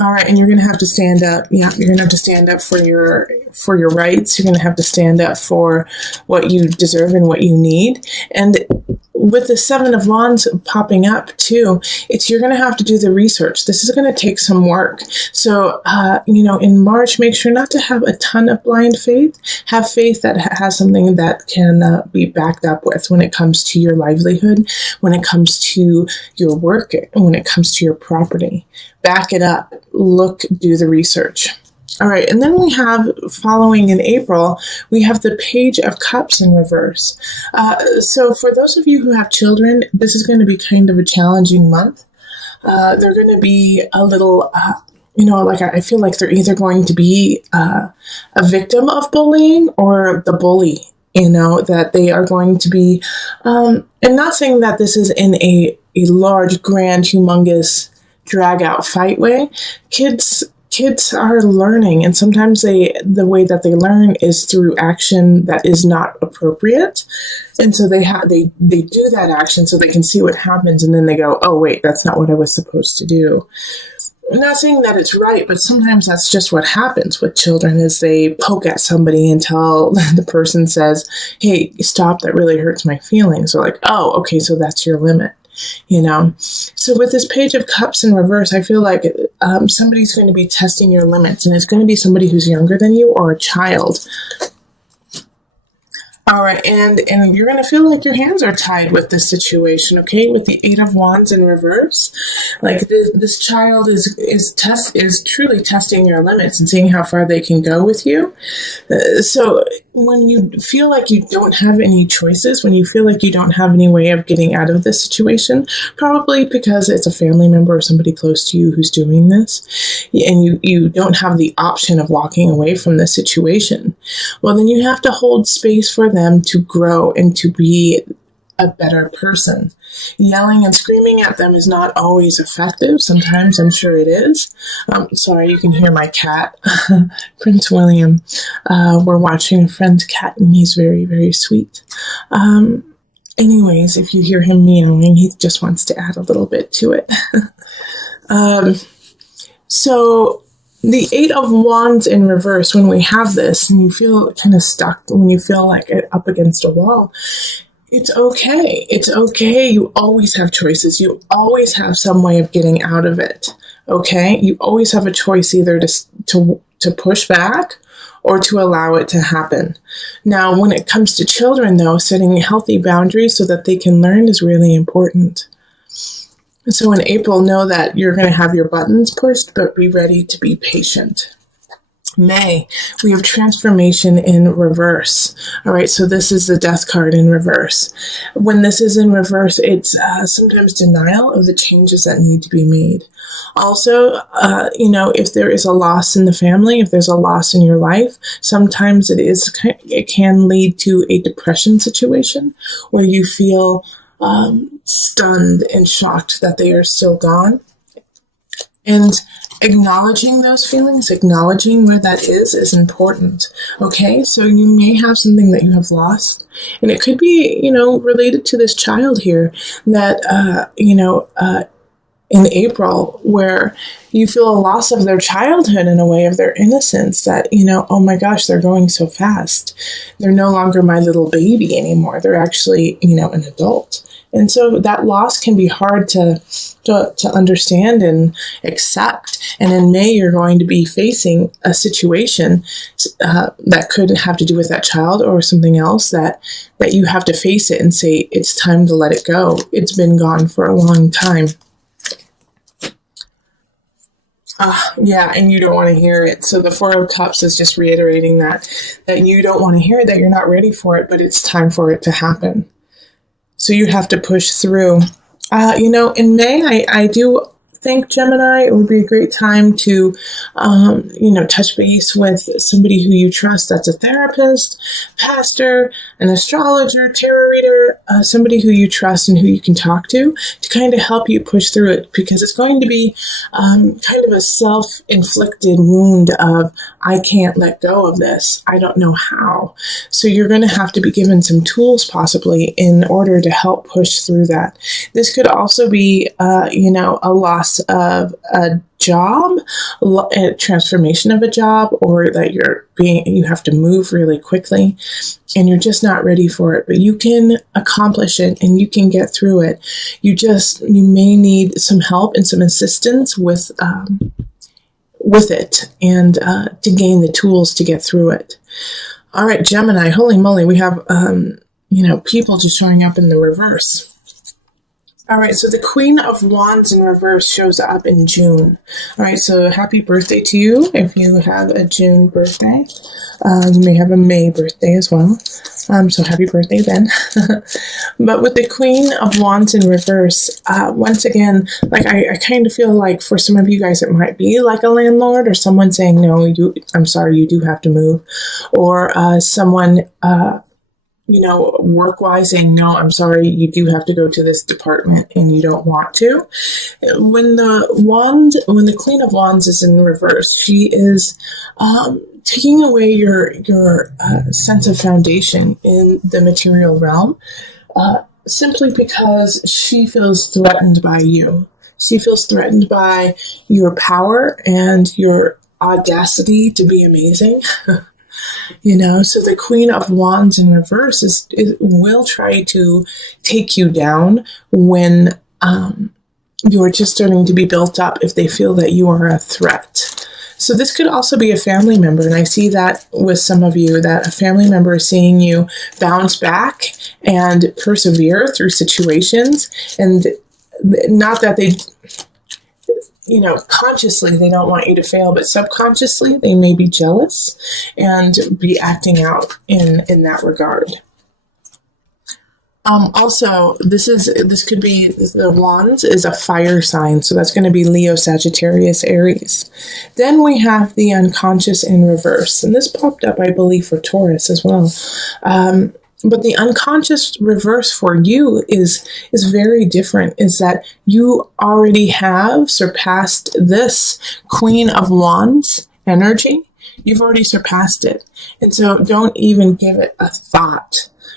All right, and you're going to have to stand up. Yeah, you're going to have to stand up for your rights. You're going to have to stand up for what you deserve and what you need. And with the Seven of Wands popping up too, you're going to have to do the research. This is going to take some work. So, in March, make sure not to have a ton of blind faith. Have faith that has something that can be backed up with when it comes to your livelihood, when it comes to your work, and when it comes to your property. Back it up. Look, do the research. All right, and then we have, following in April, we have the Page of Cups in reverse. So for those of you who have children, this is going to be kind of a challenging month. They're going to be a little, I feel like they're either going to be a victim of bullying or the bully, that they are going to be, and not saying that this is in a large, grand, humongous, drag out fight way. Kids are learning, and sometimes the way that they learn is through action that is not appropriate, and so they do that action so they can see what happens, and then they go, oh wait, that's not what I was supposed to do. I'm not saying that it's right, but sometimes that's just what happens with children, is they poke at somebody until the person says, hey, stop, that really hurts my feelings. They're like, oh, okay, so that's your limit. So with this Page of Cups in reverse, I feel like somebody's going to be testing your limits, and it's going to be somebody who's younger than you or a child. All right, and you're going to feel like your hands are tied with this situation, okay? With the Eight of Wands in reverse, like this child is truly testing your limits and seeing how far they can go with you. So when you feel like you don't have any choices, when you feel like you don't have any way of getting out of this situation, probably because it's a family member or somebody close to you who's doing this, and you don't have the option of walking away from this situation, well, then you have to hold space for them to grow and to be a better person. Yelling and screaming at them is not always effective. Sometimes I'm sure it is. Sorry, you can hear my cat, Prince William. We're watching a friend's cat, and he's very, very sweet. Anyways, if you hear him meowing, he just wants to add a little bit to it. So the Eight of Wands in reverse, when we have this and you feel kind of stuck, when you feel like up against a wall, it's okay. It's okay. You always have choices. You always have some way of getting out of it. Okay? You always have a choice either to push back or to allow it to happen. Now, when it comes to children, though, setting healthy boundaries so that they can learn is really important. So in April, know that you're going to have your buttons pushed, but be ready to be patient. May, we have transformation in reverse. All right, so this is the Death card in reverse. When this is in reverse, it's sometimes denial of the changes that need to be made. Also, if there is a loss in the family, if there's a loss in your life, sometimes it can lead to a depression situation where you feel stunned and shocked that they are still gone. And acknowledging those feelings, acknowledging where that is important. Okay, so you may have something that you have lost, and it could be, related to this child here that, in April, where you feel a loss of their childhood in a way, of their innocence, that, oh my gosh, they're going so fast. They're no longer my little baby anymore. They're actually, an adult. And so that loss can be hard to understand and accept. And in May, you're going to be facing a situation that could have to do with that child or something else that you have to face it and say, it's time to let it go. It's been gone for a long time. And you don't want to hear it. So the Four of Cups is just reiterating that you don't want to hear it, that you're not ready for it, but it's time for it to happen. So you have to push through. In May, I do think, Gemini, it would be a great time to, touch base with somebody who you trust. That's a therapist, pastor, an astrologer, tarot reader, somebody who you trust and who you can talk to kind of help you push through it, because it's going to be kind of a self-inflicted wound of, I can't let go of this. I don't know how. So you're going to have to be given some tools possibly in order to help push through that. This could also be, a loss of a job, a transformation of a job, or that you have to move really quickly and you're just not ready for it, but you can accomplish it and you can get through it. You may need some help and some assistance with it and to gain the tools to get through it. All right, Gemini, holy moly, we have, people just showing up in the reverse. All right, so the Queen of Wands in reverse shows up in June. All right, so happy birthday to you if you have a June birthday. You may have a May birthday as well. So happy birthday then. But with the Queen of Wands in reverse, once again, like I kind of feel like for some of you guys, it might be like a landlord or someone saying, no, I'm sorry, you do have to move. Or someone, work-wise saying, no, I'm sorry, you do have to go to this department and you don't want to. When the Queen of Wands is in reverse, she is taking away your sense of foundation in the material realm, simply because she feels threatened by you. She feels threatened by your power and your audacity to be amazing. So the Queen of Wands in reverse will try to take you down when you're just starting to be built up, if they feel that you are a threat. So this could also be a family member, and I see that with some of you, that a family member is seeing you bounce back and persevere through situations, and not that they... consciously they don't want you to fail, but subconsciously they may be jealous and be acting out in that regard. Also, this could be, the Wands is a fire sign, so that's going to be Leo, Sagittarius, Aries. Then we have the unconscious in reverse, and this popped up, I believe, for Taurus as well. But the unconscious reverse for you is very different, is that you already have surpassed this Queen of Wands energy. You've already surpassed it. And so don't even give it a thought.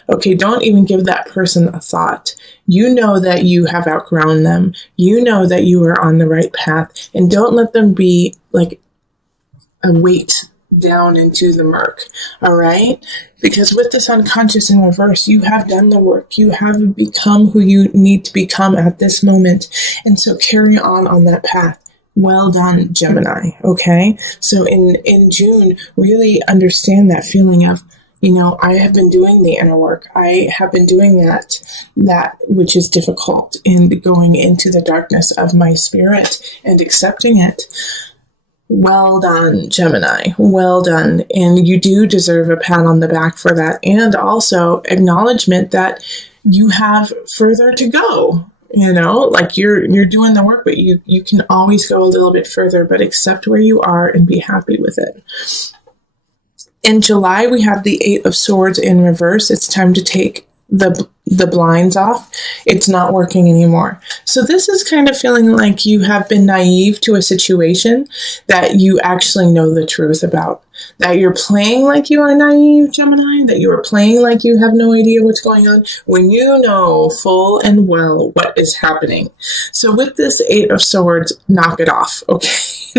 Okay, don't even give that person a thought. You know that you have outgrown them. You know that you are on the right path. And don't let them be like a weight down into the murk, all right? Because with this unconscious in reverse, you have done the work. You have become who you need to become at this moment. And so carry on that path. Well done, Gemini, okay? So in June, really understand that feeling of, I have been doing the inner work. I have been doing that which is difficult, and going into the darkness of my spirit and accepting it. Well done, Gemini. Well done. And you do deserve a pat on the back for that. And also acknowledgement that you have further to go. Like you're doing the work, but you can always go a little bit further, but accept where you are and be happy with it. In July, we have the 8 of Swords in reverse. It's time to take the blinds off. It's not working anymore. So this is kind of feeling like you have been naive to a situation that you actually know the truth about. That you're playing like you are naive, Gemini, that you are playing like you have no idea what's going on, when you know full and well what is happening. So with this 8 of Swords, knock it off, okay?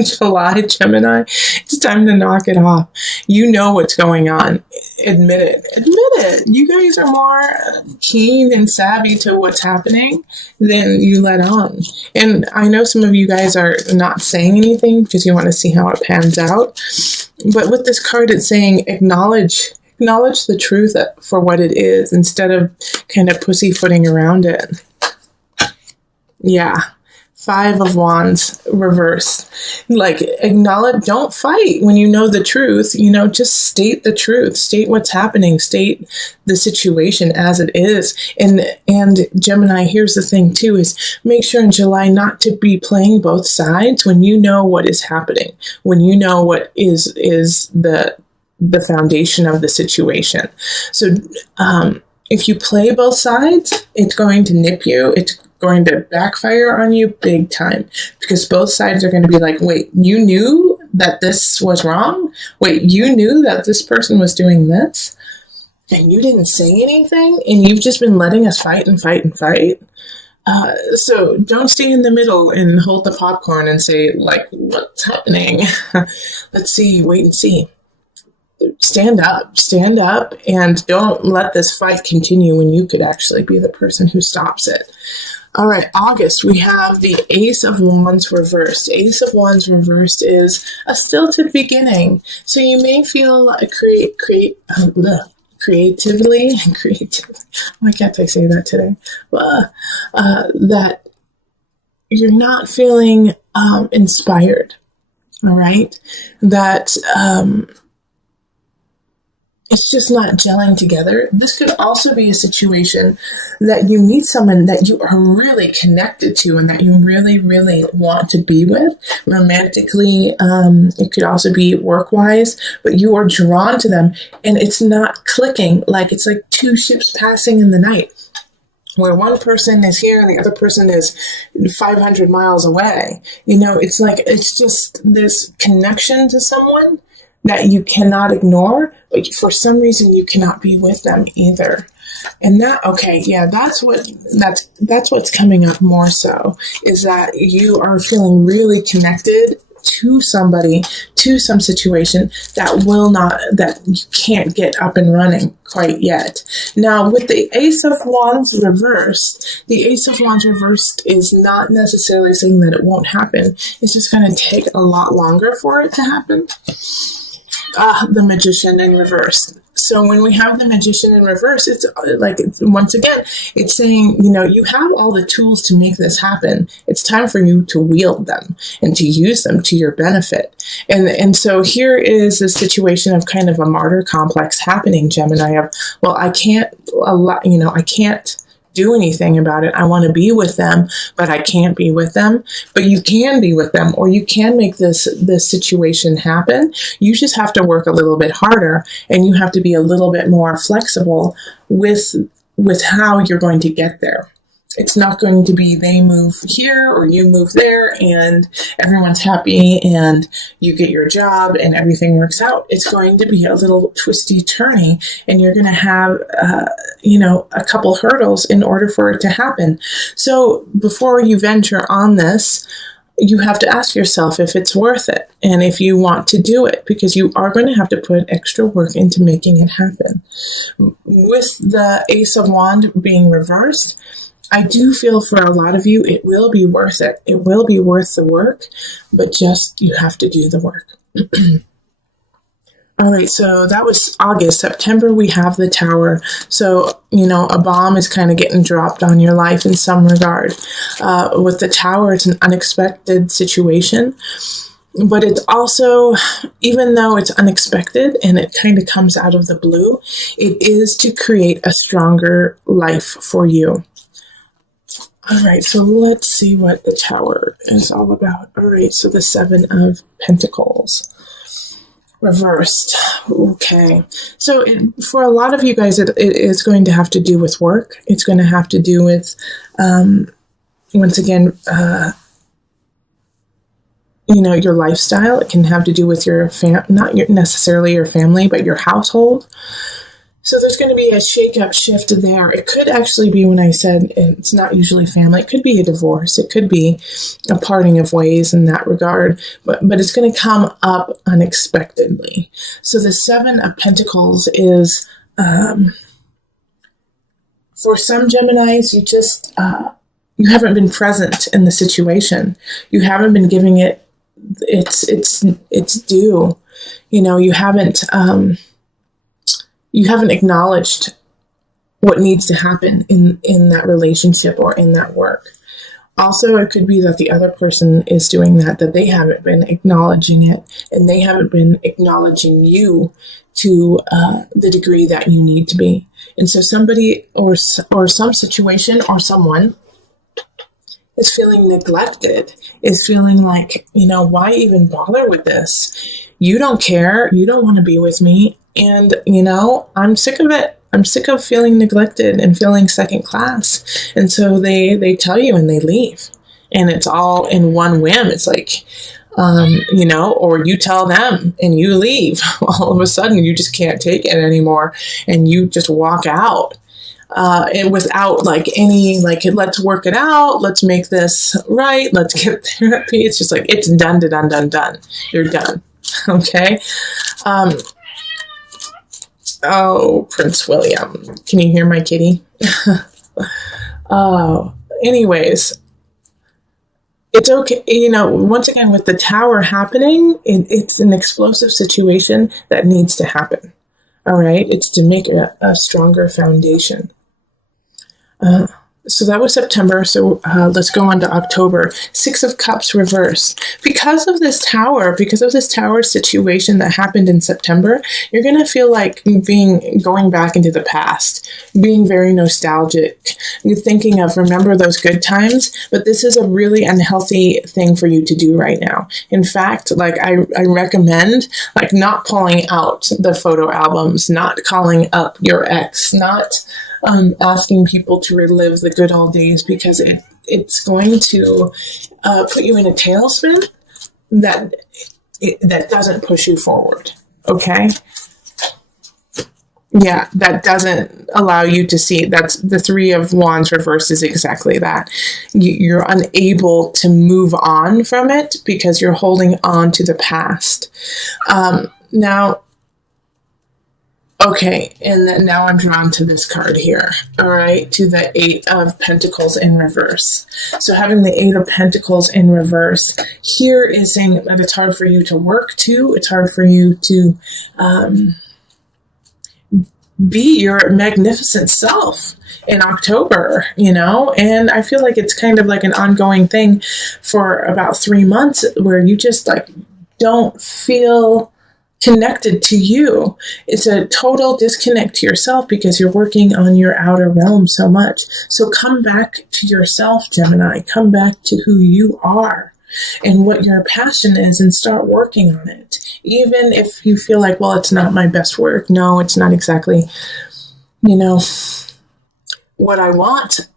July, Gemini, it's time to knock it off. You know what's going on. Admit it. You guys are more keen and savvy to what's happening than you let on. And I know some of you guys are not saying anything because you want to see how it pans out. But with this card, it's saying acknowledge the truth for what it is instead of kind of pussyfooting around it. Yeah. 5 of Wands, reverse. Like, acknowledge, don't fight when you know the truth. Just state the truth. State what's happening. State the situation as it is. And Gemini, here's the thing too, is make sure in July not to be playing both sides when you know what is happening. When you know what is the foundation of the situation. So, if you play both sides, it's going to nip you. It's going to backfire on you big time, because both sides are going to be like, wait, you knew that this was wrong? Wait, you knew that this person was doing this? And you didn't say anything? And you've just been letting us fight and fight and fight? So don't stay in the middle and hold the popcorn and say, like, what's happening? Let's see, wait and see. Stand up, and don't let this fight continue when you could actually be the person who stops it. All right, August, we have the Ace of Wands reversed. Ace of Wands reversed is a stilted beginning. So you may feel creatively, why can't I say that today? That you're not feeling inspired, all right? That it's just not gelling together. This could also be a situation that you meet someone that you are really connected to and that you really, really want to be with romantically. It could also be work-wise, but you are drawn to them and it's not clicking. Like it's like two ships passing in the night, where one person is here and the other person is 500 miles away. You know, it's like, it's just this connection to someone that you cannot ignore, but for some reason you cannot be with them either. And that, okay, yeah, that's what's coming up more so, is that you are feeling really connected to somebody, to some situation that you can't get up and running quite yet. Now, with the Ace of Wands reversed, the Ace of Wands reversed is not necessarily saying that it won't happen. It's just going to take a lot longer for it to happen. The Magician in reverse. So when we have the Magician in reverse, it's like, once again, it's saying, you know, you have all the tools to make this happen. It's time for you to wield them and to use them to your benefit. And so here is a situation of kind of a martyr complex happening, Gemini, of, well, I can't do anything about it. I want to be with them, but I can't be with them. But you can be with them, or you can make this situation happen. You just have to work a little bit harder, and you have to be a little bit more flexible with how you're going to get there. It's not going to be they move here or you move there and everyone's happy and you get your job and everything works out. It's going to be a little twisty turny, and you're going to have, a couple hurdles in order for it to happen. So before you venture on this, you have to ask yourself if it's worth it and if you want to do it, because you are going to have to put extra work into making it happen. With the Ace of Wands being reversed, I do feel for a lot of you, it will be worth it. It will be worth the work, but just you have to do the work. All right, so that was August. September, we have the Tower. So, a bomb is kind of getting dropped on your life in some regard. With the Tower, it's an unexpected situation. But it's also, even though it's unexpected and it kind of comes out of the blue, it is to create a stronger life for you. All right, so let's see what the Tower is all about. All right, so the Seven of Pentacles reversed. Okay, so for a lot of you guys, it is going to have to do with work. It's going to have to do with, once again, your lifestyle. It can have to do with your not necessarily your family, but your household. So there's going to be a shake-up shift there. It could actually be, when I said it's not usually family, it could be a divorce. It could be a parting of ways in that regard, but it's going to come up unexpectedly. So the Seven of Pentacles is, for some Geminis, you haven't been present in the situation. You haven't been giving it its due. You haven't acknowledged what needs to happen in that relationship or in that work. Also, it could be that the other person is doing that they haven't been acknowledging it, and they haven't been acknowledging you to the degree that you need to be. And so somebody or some situation or someone is feeling neglected, is feeling like, why even bother with this? You don't care. You don't want to be with me. And, I'm sick of it. I'm sick of feeling neglected and feeling second class. And so they tell you and they leave. And it's all in one whim. It's like, or you tell them and you leave. All of a sudden, you just can't take it anymore. And you just walk out. and without like any, like, let's work it out, let's make this right, let's get therapy. It's just like, it's done, done, done, done. You're done. Okay. Oh, Prince William. Can you hear my kitty? Oh, anyways, it's okay. You know, once again, with the tower happening, it's an explosive situation that needs to happen. All right. It's to make a stronger foundation. So that was September. So let's go on to October. 6 of Cups reverse. Because of this tower situation that happened in September, you're going to feel like going back into the past, being very nostalgic. You're thinking of, remember those good times, but this is a really unhealthy thing for you to do right now. In fact, like I recommend like not pulling out the photo albums, not calling up your ex, not asking people to relive the good old days, because it's going to put you in a tailspin that doesn't push you forward. Okay? Yeah, that doesn't allow you to see. That's the 3 of Wands reverse is exactly that. You're unable to move on from it because you're holding on to the past. Now, okay, and then now I'm drawn to this card here, all right, to the 8 of Pentacles in reverse. So having the 8 of Pentacles in reverse here is saying that it's hard for you to work to, it's hard for you to be your magnificent self in October, you know, and I feel like it's kind of like an ongoing thing for about 3 months where you just like don't feel connected to you. It's a total disconnect to yourself because you're working on your outer realm so much. So come back to yourself, Gemini. Come back to who you are and what your passion is and start working on it. Even if you feel like, well, it's not my best work. No, it's not exactly, you know, what I want.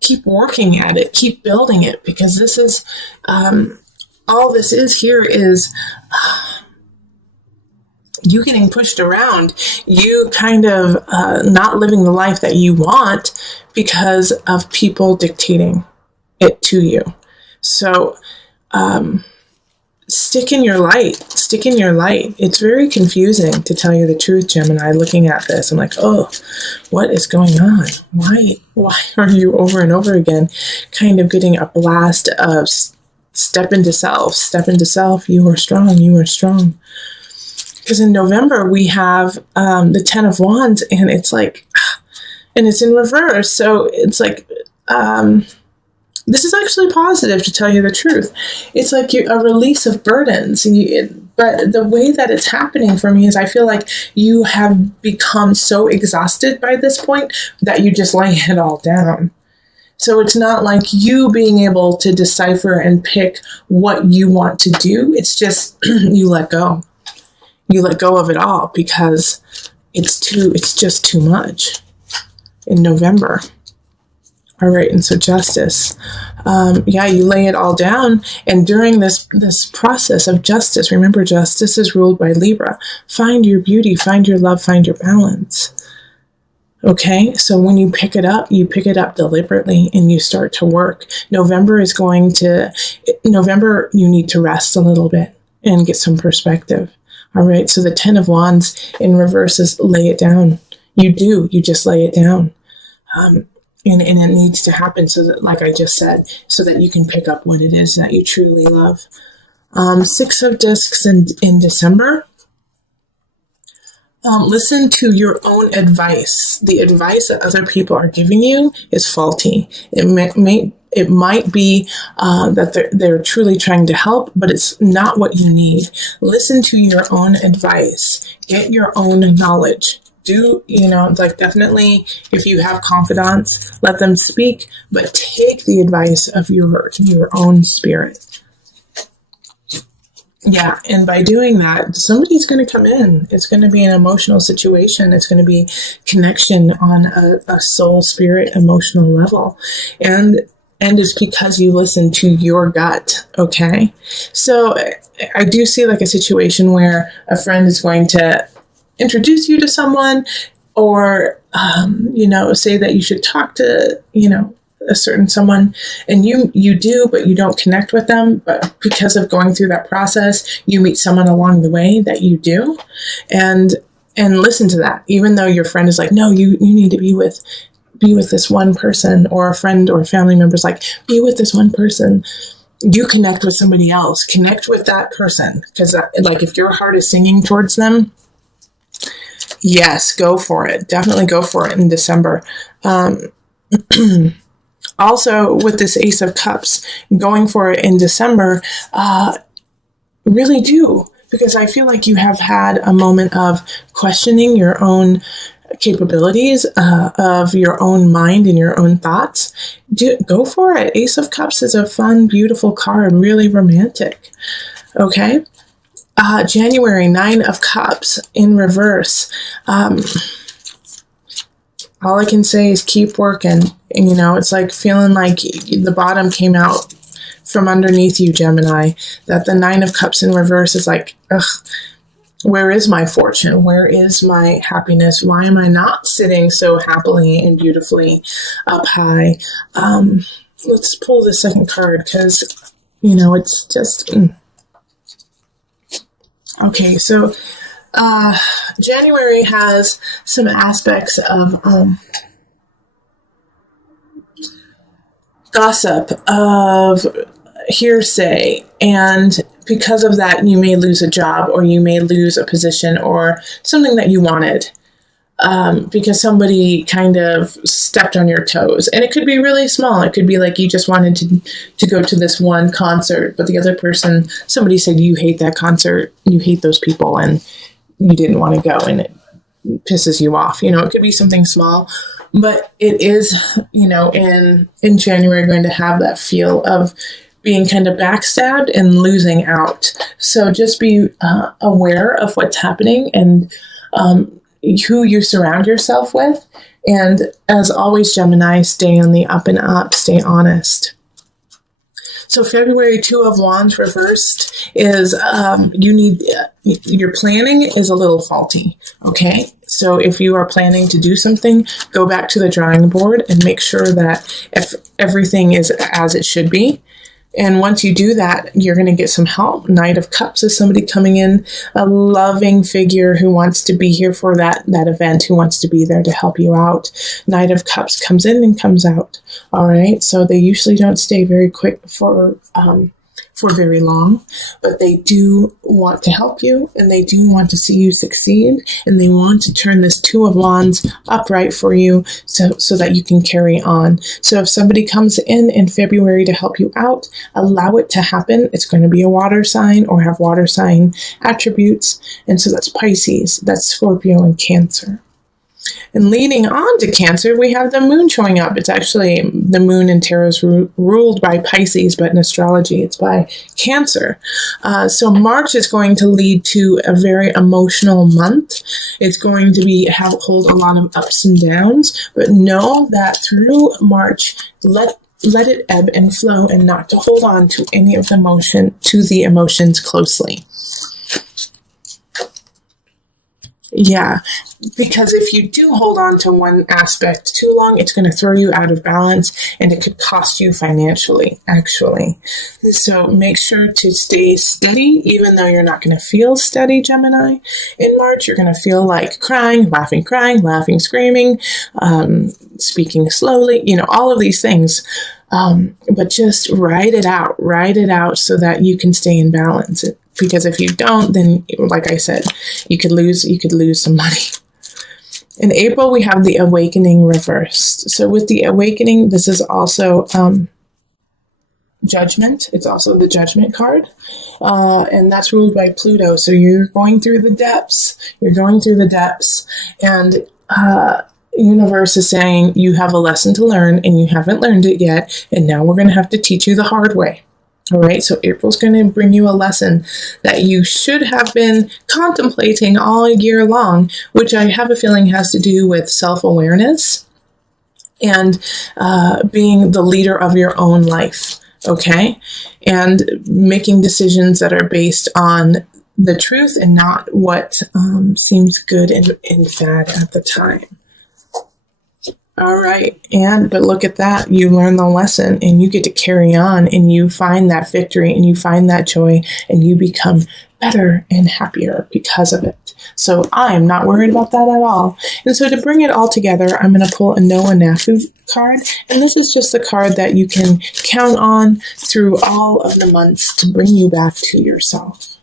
Keep working at it. Keep building it, because this is, all this is here is you getting pushed around, you kind of not living the life that you want because of people dictating it to you. So stick in your light. Stick in your light. It's very confusing, to tell you the truth, Gemini. Looking at this, I'm like, oh, what is going on? Why are you over and over again kind of getting a blast of step into self, you are strong, you are strong. Because in November, we have the 10 of Wands, and it's like, and it's in reverse. So it's like, this is actually positive, to tell you the truth. It's like a release of burdens. But the way that it's happening for me is I feel like you have become so exhausted by this point that you just lay it all down. So it's not like you being able to decipher and pick what you want to do. It's just you let go. You let go of it all because it's just too much in November. All right, and so justice. You lay it all down, and during this process of justice, remember, justice is ruled by Libra. Find your beauty, find your love, find your balance. Okay, so when you pick it up deliberately and you start to work. November, you need to rest a little bit and get some perspective. All right, so the 10 of Wands in reverse is lay it down. You just lay it down. And it needs to happen so that, like I just said, so that you can pick up what it is that you truly love. 6 of Discs in December. Listen to your own advice. The advice that other people are giving you is faulty. It might be that they're truly trying to help, but it's not what you need. Listen to your own advice. Get your own knowledge. Definitely, if you have confidants, let them speak, but take the advice of your own spirit. Yeah, and by doing that, somebody's going to come in. It's going to be an emotional situation. It's going to be connection on a soul, spirit, emotional level. And it's because you listen to your gut, okay? So I do see like a situation where a friend is going to introduce you to someone, or, say that you should talk to, a certain someone, and you do, but you don't connect with them. But because of going through that process, you meet someone along the way that you do, and listen to that. Even though your friend is like, no, you need to be with this one person, or a friend or family member's like, be with this one person. You connect with somebody else. Connect with that person, because like if your heart is singing towards them, yes, go for it. Definitely go for it in December. Also, with this Ace of Cups, going for it in December, really do, because I feel like you have had a moment of questioning your own capabilities, of your own mind and your own thoughts. Go for it. Ace of Cups is a fun, beautiful card, really romantic. Okay? January, 9 of Cups in reverse. All I can say is keep working. And, it's like feeling like the bottom came out from underneath you, Gemini. That the 9 of Cups in reverse is like, ugh, where is my fortune? Where is my happiness? Why am I not sitting so happily and beautifully up high? Let's pull the second card, because, it's just... Okay, so January has some aspects of gossip, of hearsay, and because of that, you may lose a job, or you may lose a position, or something that you wanted, because somebody kind of stepped on your toes. And it could be really small. It could be like you just wanted to go to this one concert, but the other person, somebody said, you hate that concert, you hate those people, and you didn't want to go, and it pisses you off. It could be something small, but it is, in January going to have that feel of being kind of backstabbed and losing out. So just be aware of what's happening, and who you surround yourself with. And as always, Gemini, stay on the up and up, stay honest. So February, 2 of Wands reversed is your planning is a little faulty. Okay. So if you are planning to do something, go back to the drawing board and make sure that if everything is as it should be. And once you do that, you're going to get some help. Knight of Cups is somebody coming in, a loving figure who wants to be here for that event, who wants to be there to help you out. Knight of Cups comes in and comes out. All right. So they usually don't stay very quick for very long, but they do want to help you, and they do want to see you succeed, and they want to turn this 2 of Wands upright for you so that you can carry on. So if somebody comes in February to help you out, allow it to happen. It's going to be a water sign or have water sign attributes. And so that's Pisces, that's Scorpio, and Cancer. And leading on to Cancer, we have the moon showing up. It's actually, the moon in tarot is ruled by Pisces, but in astrology, it's by Cancer. So March is going to lead to a very emotional month. It's going to hold a lot of ups and downs, but know that through March, let it ebb and flow, and not to hold on to any of the emotions closely. Yeah, because if you do hold on to one aspect too long, it's going to throw you out of balance, and it could cost you financially, actually. So make sure to stay steady, even though you're not going to feel steady, Gemini. In March, you're going to feel like crying, laughing, screaming, speaking slowly, all of these things. But just ride it out so that you can stay in balance. Because if you don't, then, like I said, you could lose some money. In April, we have the Awakening reversed. So with the Awakening, this is also Judgment. It's also the Judgment card. And that's ruled by Pluto. So you're going through the depths. And universe is saying you have a lesson to learn, and you haven't learned it yet. And now we're going to have to teach you the hard way. All right, so April's going to bring you a lesson that you should have been contemplating all year long, which I have a feeling has to do with self-awareness and being the leader of your own life, okay? And making decisions that are based on the truth and not what seems good and fad at the time. All right. But look at that. You learn the lesson and you get to carry on and you find that victory and you find that joy and you become better and happier because of it. So I'm not worried about that at all. And so to bring it all together, I'm going to pull a Noah Nafu card. And this is just the card that you can count on through all of the months to bring you back to yourself.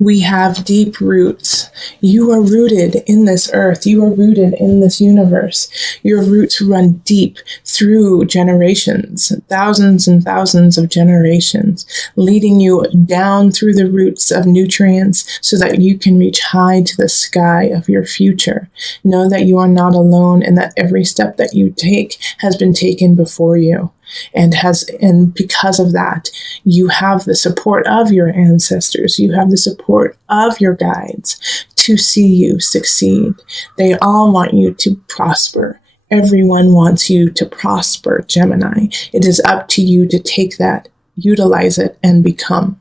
We have deep roots. You are rooted in this earth. You are rooted in this universe. Your roots run deep through generations, thousands and thousands of generations, leading you down through the roots of nutrients so that you can reach high to the sky of your future. Know that you are not alone and that every step that you take has been taken before you. And because of that, you have the support of your ancestors. You have the support of your guides to see you succeed. They all want you to prosper. Everyone wants you to prosper, Gemini. It is up to you to take that, utilize it, and become.